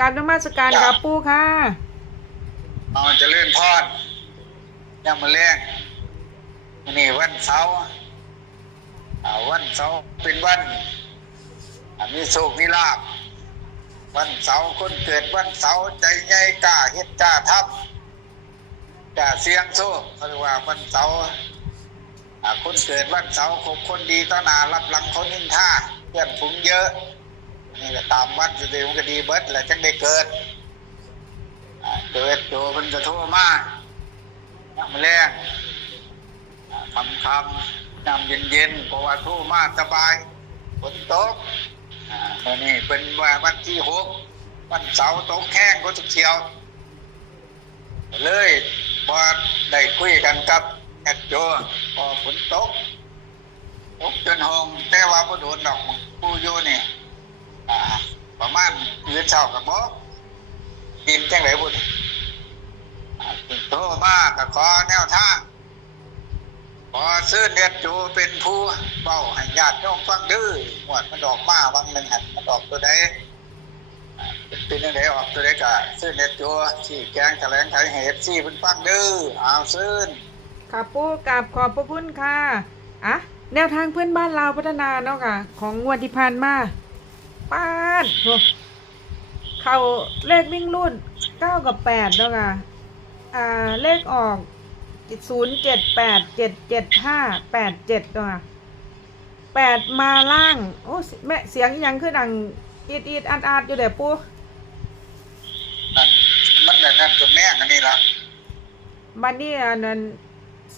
การนมัสการครับปูค่ะเอาเจะเลื่อนพอดย่ำมาแรงวันนี้วันเสาร์อ่าวันเสาร์เป็นวันอ่ามีโชคมีลาบวันเสาร์คนเกิดวันเสาร์ใจใหญ่กล้าเฮ็ดกล้าทำกล้าเสียงโชคเขาเรียกว่าวันเสาร์อ่าคนเกิดวันเสาร์คบคนดีต่อหน้ารับหลังคนนินท่าเพื่อนฝูงเยอะ นี่ก็ตามวันสุดเดียวมันก็ดีเบิดแหละจังได้เกิดอ่าเกิดโตมันจะโทรมากน้ำแรงคำคำน้ำเย็นเย็นๆเพราะว่าโทรมากสบายฝนตกอ่าเมื่อนี้เป็นว่าวันที่หกวันเสาร์ตกแข้งก็จะเชียว เลยพอได้คุยกันกับแอดโจพอฝนตกตกจนหงแต่ว่าพอโดนดอกผู้อยู่นี่ มาณเดือนเช้ากับบอกทีมจังไหนบุญโทรมาก็ขอแนวทางขอซื้อเน็ตจูเป็นผู้เบาให้ญาติโยมฟังดื้อหมวดมันออกมาบางหนึ่งหันมันออกตัวใดเป็นยังไงออกตัวใดก็ซื้อเน็ตจูชี้แกงแถลงไขเหตุซี่เป็นฟังดื้อเอาซื้อครับปูกับขอบพระคุณค่ะอะแนวทางเพื่อนบ้านเราพัฒนาเนาะค่ะ ของงวดที่ผ่านมาป้าดโห เข้าเลขวิ่งรุ่นเก้ากับแปดเนาะค่ะ อ่าเลขออกศูนย์เจ็ดแปดเจ็ดเจ็ดห้าแปดเจ็ดเนาะค่ะแปดมาล่าง โอ้แม่เสียงอิหยังคือดังอีดอีดอาดอาดอยู่เดี๋ยวปูนั่นมันแบบนั้นตัวแม่งอันนี้ละบันนี้อันนั้น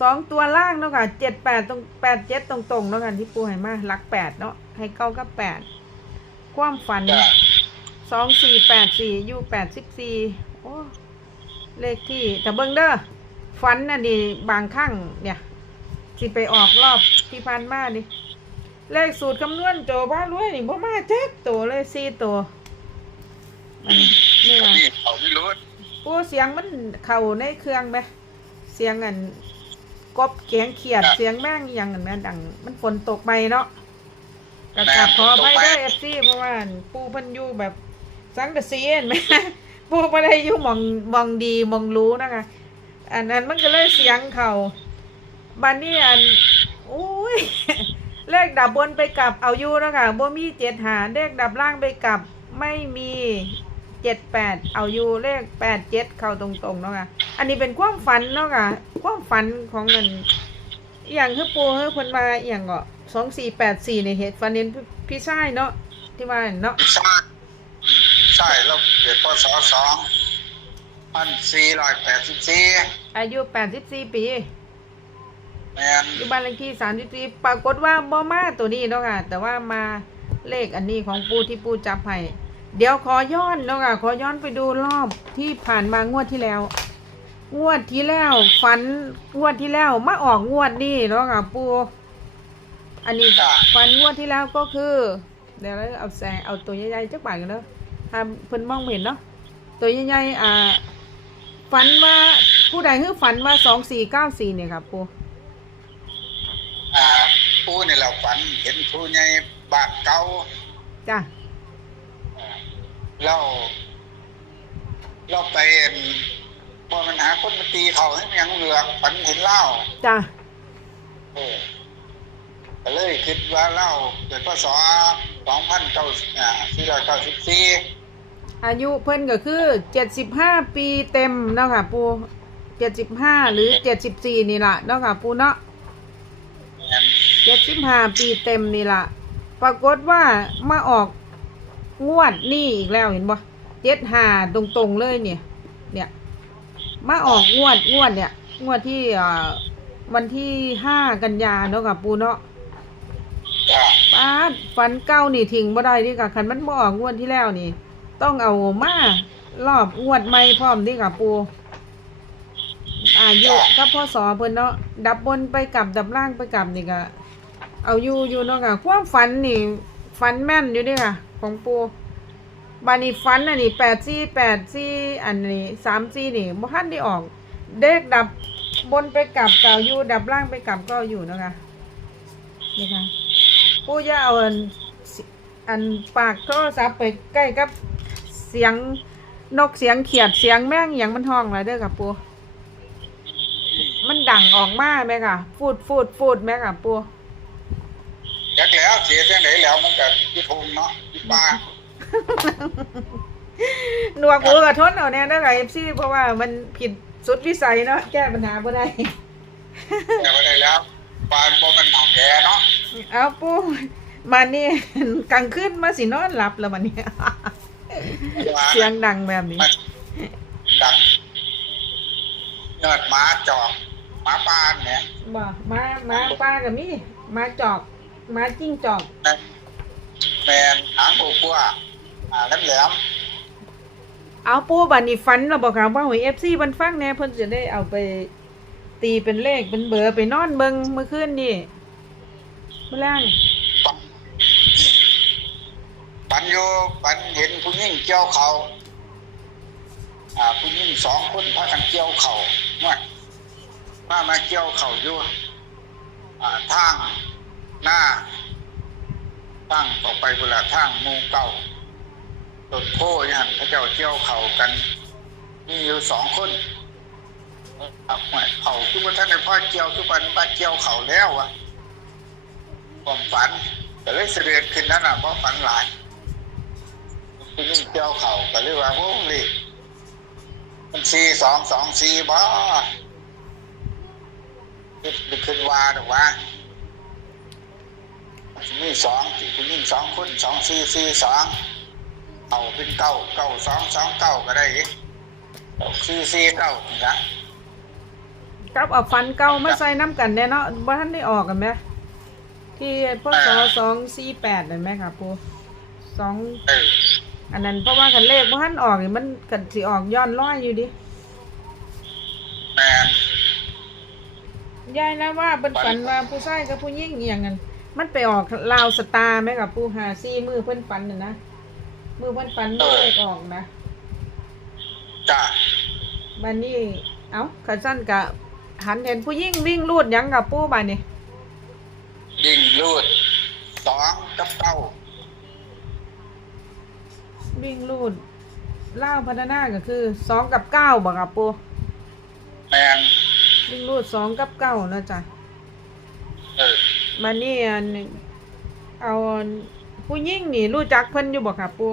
สองตัวล่างเนาะค่ะเจ็ดแปดตรงแปดเจ็ดตรงๆเนาะค่ะที่ปูให้มาหลักแปดเนาะให้เก้ากับแปดความฝันจ้ะ สองสี่แปดสี่อยู่แปดสิบสี่โอ้เลขที่แต่เบิ้งเด้อฝันน่ะนี่บางครั้งเนี่ยสิไปออกรอบที่พันมาดิเลขสูตรคำนวณโจบ้ารวยนี่บ่มาเจ็ดตัวเลยสี่ตัวอันนี้นี่ล่ะนี่เขาไม่รู้ปูเสียงมันเข้าในเครื่องไหมเสียงอันกบเขียงเขียดเสียงแม่งอหยังอันนั้นดัง มันฝนตกไปเนาะกระกลับขออภัยได้เอฟซีเพราะว่าปูเพันอยู่แบบ สังกะสีเห็นไหมปูไม่ได้อยู่มองมองดีมองรู้นะคะอันนั้นมันก็เลยเสียงเขาบันนี้อันอุ้ยเลขดับบนไปกลับเอาอยู่นะคะบ่มีเจ็ดหาเลขดับล่างไปกลับไม่มีเจ็ดแปดเอาอยู่เลขแปดเจ็ดเข้าตรงๆเนาะค่ะอันนี้เป็นความฝันเนาะค่ะความฝันของเงินอย่างคือปูเฮ้ยพนมาอย่างก็สองสี่แปดสี่ในเหตุฝันเห็นพี่ชายเนาะที่ว่าเนาะ ช่ใช่แล้วเกิดพศสองพันสี่ร้อยแปดสิบสี่อายุแปดสิบสี่ปีแมนอยู่บ้านเลขที่สามสิบสี่ปรากฏว่าบ่มาตัวนี้เนาะค่ะ แต่ว่ามาเลขอันนี้ของปูที่ปูจับให้เดี๋ยวขอย้อนเนาะค่ะ ขอย้อนไปดูรอบที่ผ่านมางวดที่แล้ว งวดที่แล้วฝันงวดที่แล้วมาออกงวดนี้เนาะค่ะปูอันนี้จ้ะฝันงวดที่แล้วก็คือ เดี๋ยวเราเอาแสงเอาตัวใหญ่ๆจักบาทกันเนาะ ทำเพิ่นมองไม่เห็นเนาะตัวใหญ่ๆอ่าฝันว่าผู้ใดคือฝันว่าสองสี่เก้าสี่เนี่ยครับปูอ่าผู้นี่เราฝันเห็นผู้ใหญ่บาดเก่าจ้ะเราเราไปเห็นพอมันหาคนมาตีเขาให้มันยังเหลือกฝันเห็นเหล้าจ้ะเออก็เลยคิดว่าเหล้าเกิดพศสองพันเก้าอ่าสี่ร้อยเก้าสิบสี่ อายุเพิ่นก็คือเจ็ดสิบห้าปีเต็มเนาะค่ะ ปูเจ็ดสิบห้าหรือเจ็ดสิบสี่นี่ล่ะเนาะค่ะ ปูเนาะเจ็ดสิบห้าปีเต็มนี่ล่ะปรากฏว่ามาออกงวดนี่อีกแล้วเห็นบ่เจ็ดห้าตรงๆเลยเนี่ย เนี่ยมาออกงวดงวดเนี่ย งวดที่อ่าวันที่ห้ากันยาเนาะค่ะ ปูเนาะจ้ะป้าดฟันเก้านี่ทิ้งบ่ได้ดิค่ะคันมันบ่ออกงวดที่แล้วนี่ ต้องเอามารอบงวดใหม่พร้อมดิค่ะปูอายุก็พ่อสอเพิ่นเนาะดับบนไปกลับดับล่างไปกลับนี่ก็เอาอยู่อยู่เนาะค่ะความฝันนี่ฝันแม่นอยู่ดิค่ะ ของปูบานี้ฝันอันนี้แปดสี่แปดสี่อันนี้สามสี่นี่บ่ทันได้ออก เด็กดับบนไปกลับก็เอาอยู่ดับล่างไปกลับก็อยู่เนาะค่ะนี่ค่ะปูจะเอาอันอันปากโทรศัพท์ไปใกล้กับ เสียงนกเสียงเขียดเสียงแม่งอหย่างมันห้องอะไรเด้อค่ะปูมันดังออกมาไหมค่ะฟูดฟูดฟูดไหมค่ะปูจักแล้วเสียจังไหนแล้วมันก็ที่ทงเนาะที่ป่าหนวกหูกับทนเอาแน่เด้อค่ะเอฟซีเพราะว่ามันผิดสุดวิสัยเนาะแก้ปัญหาบ่ได้แต่ว่าได้แล้วปานบ่มันหนองแกเนาะเอาปูมานี่กลางคืนมาสินอนหลับแล้วมันเนี่ยว่า เสียงดังแบบนี้มันดังเนิดหมาจอกหมาปานเนี่ยบ่มามาป้ากับมี่มาจอกมาจิ้งจอกแมนหางปูปัวอ่าแหลมแหลมเอาปูบัดนี้ฟันเราบอกค่ะว่าหวยเอฟซีมันฟังแหน่เพิ่นจะได้เอาไป ตีเป็นเลขเป็นเบอร์ไปนอนเบิงเมื่อคืนนี่เมื่อแรง ๆปันปันอยู่ปันเห็นผู้หญิงเกี่ยวเขาอ่าผู้หญิงสองคนพากันเกี่ยวเขาว่ามามาเกี่ยวเขาอยู่อ่าทางหน้าทางต่อไปเวลาทางมูเก่าต้นโพยันพระเจ้าเกี่ยวเขากันมีอยู่สองคนครับหมายเขาทุกท่านในพ่อเกี่ยวทุกวันมาเกี่ยวเขาแล้วอะความฝันก็เลยเสด็จขึ้นนั่นน่ะเพราะฝันหลาย คุณยิ่งเกี่ยวเขาก็เลยว่าโอ้เลยมันสี่สองสองสี่บ่คิดขึ้นว่าหรือว่ามีสองคุณยิ่งสองคนสองสี่สี่สองเอาเป็นเก้าเก้าสองสองเก้าก็ได้อีกสี่สี่เก้านี่ละกับเอาฟันเก่ามาใส่น้ำกันแน่เนาะบ่ทันได้ออกกันไหมที่พศสองสี่แปดเห็นไหมค่ะปูสองเอออันนั้นเพราะว่ากันเลขบ่ทันออกนี่มันกันสิออกย้อนร้อยอยู่ดิแม่นยายนะว่าเป็นฝันว่าผู้ชายกับผู้หญิงอหย่างนั้นมันไปออกลาวสตาร์ไหมกับปูหาซี่มือเพิ่นฝันน่ะนะมือเพิ่นฝันมือเลขออกนะจ้าบันนี้เอ้าขันสั้นกะหันเห็นผู้ยิ่งวิ่งลูดหยังกับปู้บานนี้ยิงลูดสองกับเก้า วิ่งลูดเล่าวพัฒนาก็คือสองกับเก้าบอกกับปูแมนวิ่งลูดสองกับเก้านะจ๊ะเออบันนี้อันเอาผู้ยิ่งนี่รู้จักเพิ่นอยู่บอกกับปู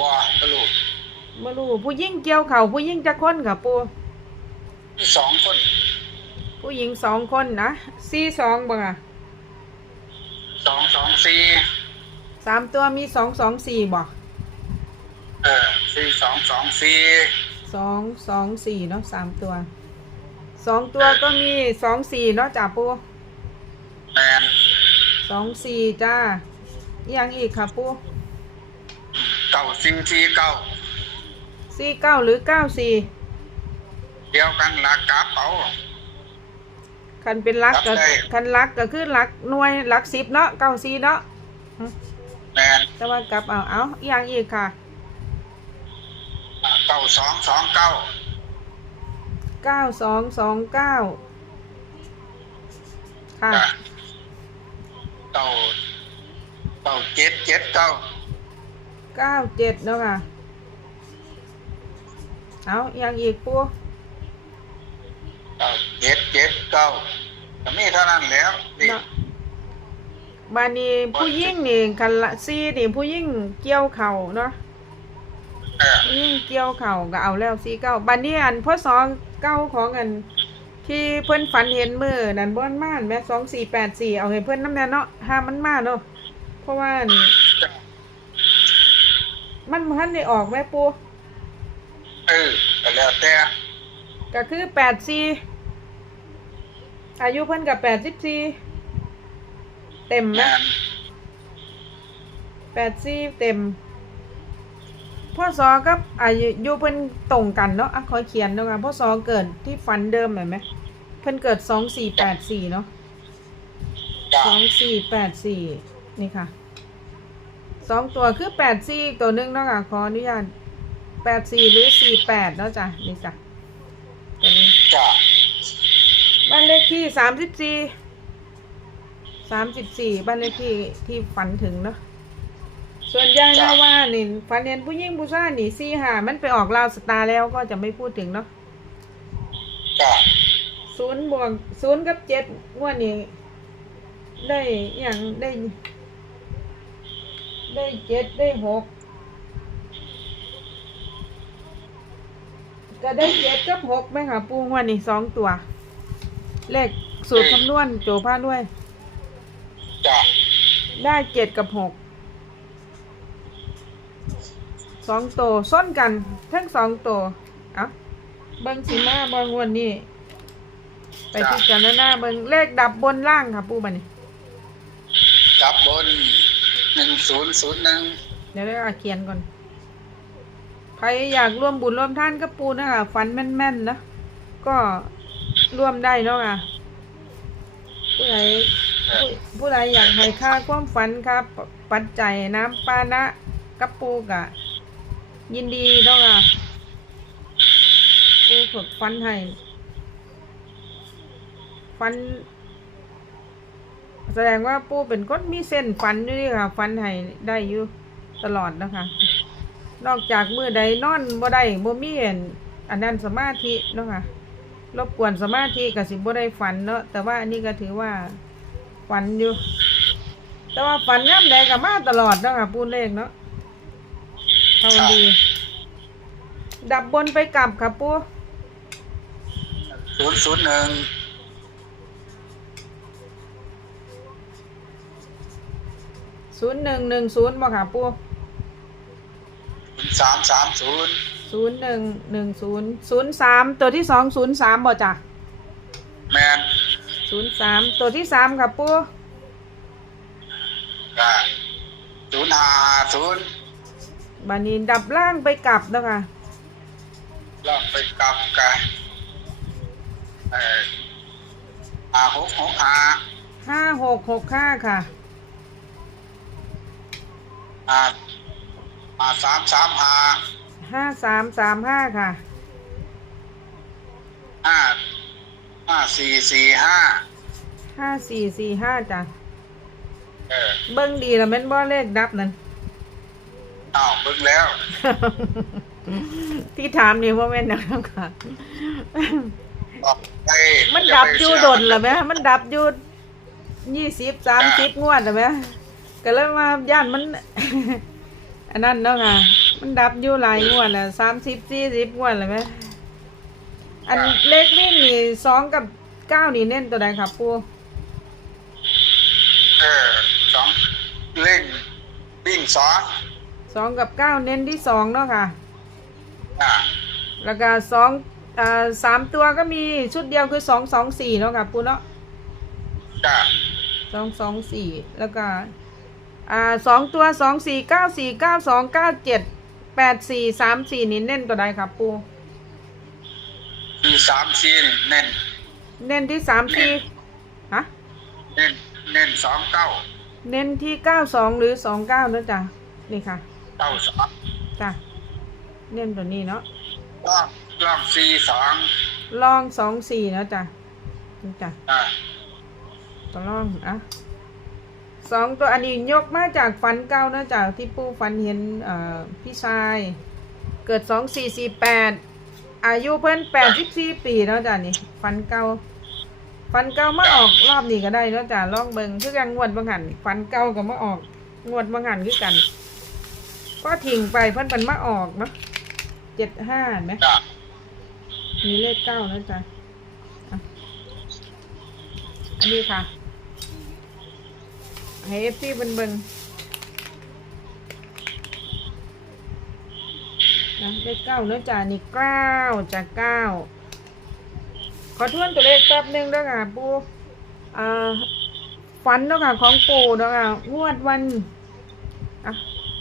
บอกระลูกบ่รู้ผู้ยิ่งเกี่ยวเข่าผู้ยิ่งจักคนกับปูมีสองคนผู้หญิงสองคนนะสี่สองบ่ค่ะสองสองสี่สามตัวมีสองสองสี่บ่ เออสี่สองสองสี่สองสองสี่เนาะสามตัวสองตัวก็มีสองสี่เนาะจ่าปูแมนสองสี่จ้าอีกอยังอีกค่ะปูเก้าสี่สี่เก้าสี่เก้าหรือเก้าสี่เดียวกันหลักกราเป๋า คันเป็นลักรัก็บได้ คันลักก็คือลักหน่วยลักสิบเนาะเก้าสี่เนาะแมนแต่ว่ากลับเอาเอาอีกอยังอีกค่ะ เก้าสองสองเก้าเก้าสองสองเก้าค่ะจ้ะเก้าเก้าเจ็ดเจ็ดเก้าเก้าเจ็ดเนาะค่ะ เอาอีกอยังอีกปูเก้าเจ็ดเจ็ดเก้าก็มีเท่านั้นแล้วนี่ เนาะบานี้ผู้ยิ่งนี่คันละซี่นี่ผู้ยิ่งเกี่ยวเข่าเนาะเออ ยิ่งเกี่ยวเข่าก็เอาแล้วสี่เก้าบันนี้อันพ่อสองเก้าของอัน ที่เพื่อนฝันเห็นมือนั่นบ้านม่านแม่สองสี่แปดสี่เอาให้เพื่อนน้ำแน่เนาะห้ามมันมาเนาะเพราะว่าอันจ้ะมันมันได้ออกแม่ปูเออก็แล้วแต่ก็คือแปดสี่อายุเพื่อนกับแปดสิบสี่เต็มแมนะนแปดสี่เต็ม พ่อสอกับอายุเพื่อนตรงกันเนาะอะขอเขียนเนาะค่ะพ่อสอเกิดที่ฝันเดิมเห็นไหมเพื่อนเกิดสองสี่แปดสี่เนาะจ้าสองสี่แปดสี่นี่ค่ะสองตัวคือแปดสี่ตัวหนึงเนาะค่ะขออนุญาตแปดสี่หรือสี่แปดเนาะจ้ะนี่จ้ะตัวนี้จ้าบ้านเลขที่สามสิบสี่สามสิบสี่บ้านเลขที่ที่ฝันถึงเนาะ ส่วนใหญ่นะว่านี่ฟันเห็นผู้หญิงผู้ชายนี่ซี่หามันไปออกลาวสตาร์แล้วก็จะไม่พูดถึงเนาะจ้ะศูนย์บวกศูนย์กับเจ็ดงวดนี้ได้อหย่างได้ ได้เจ็ดได้หกก็ได้เจ็ดกับหกไหมคะปูงวดนี้สองตัว เลขสูตรคำนวณโจผ้าด้วย จ้ะได้เจ็ดกับหก สองตัวส้นกันทั้งสองตัวเอ้าเบิ้งสีมาเบิ้งวันนี้ ไปที่กันแล้วหน้าเบิ้งเลขดับบนล่างค่ะปูบันนี้จับบนหนึ่งศูนย์ศูนย์หนึ่งเดี๋ยวเราเอาเขียนก่อนใครอยากร่วมบุญร่วมท่านกับปูนะคะฝันแม่นๆนะก็ร่วมได้เนาะค่ะผู้ใดผู้ผู้ใดอยากให้ค่าความฝันครับ ปัจจัยน้ำปานะกับปูกะ ยินดีเนาะค่ะปูฝึกฟันให้ฟัน แสดงว่าปูเป็นคนมีเส้นฟันอยู่นี่ค่ะ ฟันให้ได้อยู่ตลอดนะคะ นอกจากมือใดนอนบ่ได้บ่มีอันอันนั้นสมาธิเนาะค่ะรบกวนสมาธิก็สิบ่ได้ฝันเนาะแต่ว่าอันนี้ก็ถือว่าฝันอยู่ แต่ว่าฝันย่ำใดก็มาตลอดเนาะค่ะปูเลขเนาะ เท่าดี ดับบนไปกลับค่ะปูศูนย์ศูนย์หนึ่งศูนย์หนึ่งหนึ่งศูนย์บ่ค่ะปูสามสามศูนย์ศูนย์หนึ่งหนึ่งศูนย์ศูนย์สามตัวที่สองศูนย์สามบ่จ้ะแมนศูนย์สามตัวที่สามค่ะปูก็ศูนย์ห้าศูนย์ บันนี้ดับล่างไปกลับเนาะค่ะลองไปกลับกันเอ่ออาหกหกห้าห้าหกหกห้าค่ะอ่าอ่าสามสามห้าห้าสามสามห้าค่ะห้าห้าสี่สี่ห้าห้าสี่สี่ห้าจ้ะเออเบิ้งดีแล้วแม่นบ่เลขดับนั่น อ้าวเบิ่งแล้ว ที่ถามนี่ว่าแม่นนะครับค่ะออกไปมันดับอยู่ดนเหรอแม่มันดับอยู่ยี่สิบสามสิบงวดเหรอแม่ก็เลยมาย่านมัน อันนั้นเนาะค่ะ มันดับอยู่หลายงวดแล้วสามสิบสี่สิบงวดเลยไหมอันเลขวิ่งนี่สองกับเก้านี่เน้นตัวใดครับปูเออสองเล่งวิ่งสอง สองกับเก้าเน้นที่สองเนาะค่ะ อ่าแล้วก็สองอ่าสามตัวก็มีชุดเดียวคือสองสองสี่เนาะค่ะปูเนาะจ้าสองสองสี่แล้วก็อ่าสองตัวสองสี่เก้าสี่เก้าสองเก้าเจ็ดแปดสี่สามสี่นี่เน้นตัวใดครับปูมีสามสี่นี่เน้นเน้นที่สามสี่ฮะเน้นเน้นสองเก้าเน้นที่เก้าสองหรือสองเก้านะจ๊ะนี่ค่ะ เก้าสองจ้ะเน้นตัวนี้เนาะล่องล่องสี่สองลองสองสี่นะจ๊ะนี่จ้ะอ่าก็ลองอะสองตัวอันนี้ยกมาจากฟันเก้านะจ๊ะที่ปูฟันเห็นเอ่อพี่ชาย เกิดสองสี่สี่แปดอายุเพิ่นแปดสิบสี่ปีเนาะจ๊ะนี่ฟันเก้าฟันเก้ามาออกรอบนี้ก็ได้เนาะจ๊ะลองเบิ่งคือกันงวดบางหันฟันเก้าก็มาออกงวดบางหันคือกัน ก็ทิ้งไปเพิ่นเป็นมาออกเนาะเจ็ดห้าไหมจ้ามีเลขเก้านะจ๊ะอะอันนี้ค่ะให้เอฟซีเบิ่งเบิ่งนะเลขเก้าเนอะจ๊ะนี่เก้าจ้ะเก้าขอทวนตัวเลขแป๊บหนึงด้วยค่ะปูอ่าฝันเนอะค่ะของปูเนอะค่ะงวดวันอะ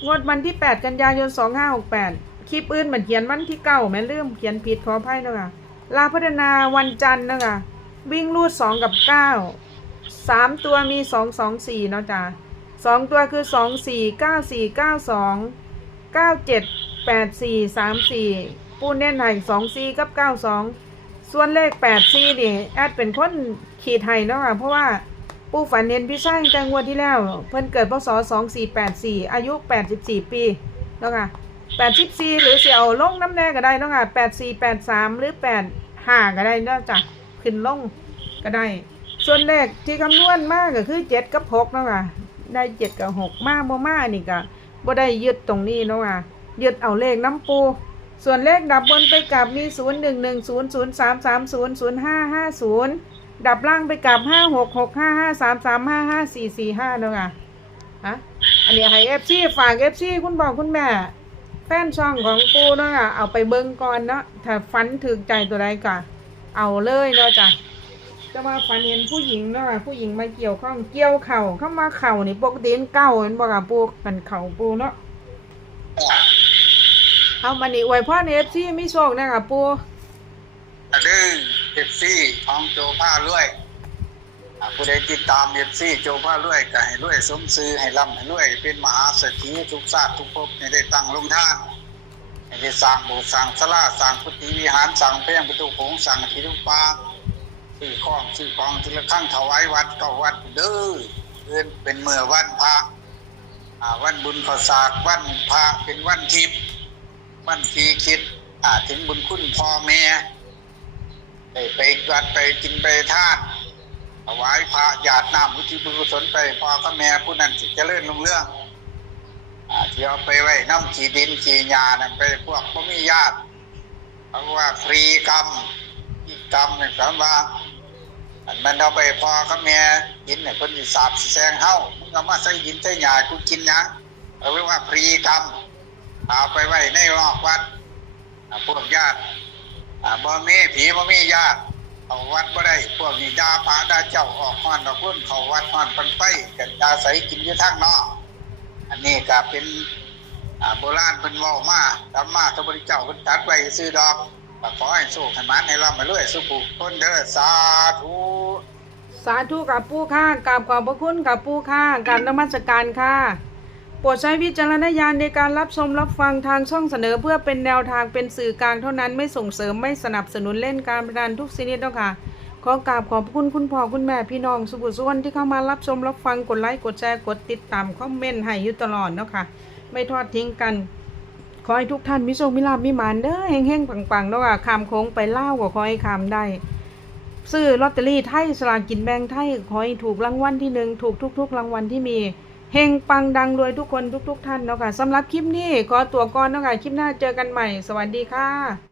งวดวันที่แปดกันยายนสองห้าหกแปดคลิปอื่นเหมือนเขียนวันที่เก้าแม่ลืมเขียนผิดขออภัยนะคะลาพัฒนาวันจันทร์นะคะวิ่งรูดสองกับเก้าสามตัวมีสองสองสี่เนาะจ้ะสองตัวคือสองสี่เก้าสี่เก้าสองเก้าเจ็ดแปดสี่สามสี่ปูเน่นไห้สองสี่กับเก้าสองส่วนเลขแปดสี่นี่ แอดเป็นคนขีดไห้เนาะค่ะเพราะว่า ปู่ฝันเห็นพี่ชายตั้งแต่งวดที่แล้ว เพิ่นเกิดพศ2484อายุ84ปีเนาะค่ะ84หรือเสิเอาลงน้ำแน่ก็ได้เนาะค่ะ84 83หรือ85ก็ได้เนาะจ้ะขึ้นลงก็ได้ ส่วนเลขที่คำนวณมากก็คือ7กับ6เนาะค่ะได้7กับ6มาบ่มากนี่ก็บ่ได้ยึดตรงนี้เนาะค่ะยึดเอาเลขน้ำปูส่วนเลขดับบนไปกับมี 0 1 1 0 0 3 3 0 0 5 5 0 ดับล่างไปกลับ5 6 6 5 5 3 3 5 5 4 4 5เนาะค่ะฮะอันนี้ให้เอฟซีฝากเอฟซีคุณบอกคุณแม่ แฟนช่องของปูเนาะค่ะเอาไปเบิ่งก่อนเนาะถ้าฟันถึกใจตัวใดก็เอาเลยเนาะจ้ะจะมาฟันเห็นผู้หญิงเนาะผู้หญิงมาเกี่ยวข้องเกี่ยวเข่าเข้ามาเข่านี่ปกติมันเก้าเห็นบอกกับปูกันเข่าปูเนาะเอามานี่อวยพ่อในเอฟซีไมีโชคนะคะปูอันนี้เอฟซีของโจผ้ารวยอาผู้ใดติดตามเอฟซีโจผ้ารวยก็ให้รวยสมซื้อให้ร่ำให้รวยเป็นมหาเศรษฐีทุกชาติทุกภพให้ได้ตั้งลงท่านให้ได้สร้างโบสถ์สร้างศาลาสร้างพุทธิวิหารสร้างเพียงประตูโขงสร้างที่ทุกปาซื้อข้องซื้อของทีละครั้งถวายวัดก็วัดเด้อเอื้อนเป็นเมื่อวันพระอาวันบุญข้าวสากวันพระเป็นวันทิพย์วันทีคิดอ่าถึงบุญคุณพ่อแม่ ได้ไปวัดไปกินไปทานถวายพระหยาดน้ำบุทิบุญกุศลไปพ่อกับแม่ผู้นั้นสิเจริญรุ่งเรื่องอที่เอาไปไว้น้ำขีดินขีหยานั่นไปพวกพ่มีญาติเพราะว่าฟรีกรรมอีกกรรมเนี่ยคำว่ามันเอาไปพอกับแม่กินเนี่ยคนที่สาบสิแซงเฮามึงเอามาใส่ดินใส่หยากูกินหยังเอาไว้ว่าฟรีกรรมเอาไปไว้ในรอบวัดพวกญาติ อ่าบ่มีผีบ่มีญาติเอาวัดบ่ได้ พวกนี้ด่าพระด่าเจ้าออกฮ้อนดอกรุ่นเขาวัดฮ้อนปันไปกันอาศัยกินอยู่ทางนอกอันนี้ก็เป็นอ่าโบราณเพิ่นว้ามาธรรมะพระพุทธเจ้าเพิ่นตัดไว้ซื้อดอกก็ขอให้โชคให้มันให้ร่ำให้รวยสุขคนเด้อสาธุสาธุกับปูค่ะกราบขอบพระคุณกับปูค่ะกราบนมัสการค่ะ โปรดใช้วิจารณญาณในการรับชมรับฟังทางช่องเสนอเพื่อเป็นแนวทางเป็นสื่อกลางเท่านั้นไม่ส่งเสริมไม่สนับสนุนเล่นการพนันทุกชนิดนะคะ ขอกราบขอบคุณคุณพ่อคุณแม่พี่น้องสุขุสุวรรณที่เข้ามารับชมรับฟังกดไลค์กดแชร์กดติดตามคอมเมนต์ให้อยู่ตลอดเนาะค่ะไม่ทอดทิ้งกัน ขอให้ทุกท่านมิโชคมิลาภมิมานเด้อเฮงๆปังๆเนาะค่ะคำโค้งไปเล่าก็ขอให้คำได้ซื้อลอตเตอรี่ไทยสลากกินแบ่งไทยขอให้ถูกรางวัลที่หนึ่งถูกทุก ๆ รางวัลที่มี เฮงปังดังรวยทุกคนทุกๆท่านเนาะค่ะสำหรับคลิปนี้ขอตัวก่อนเนาะค่ะคลิปหน้าเจอกันใหม่ สวัสดีค่ะ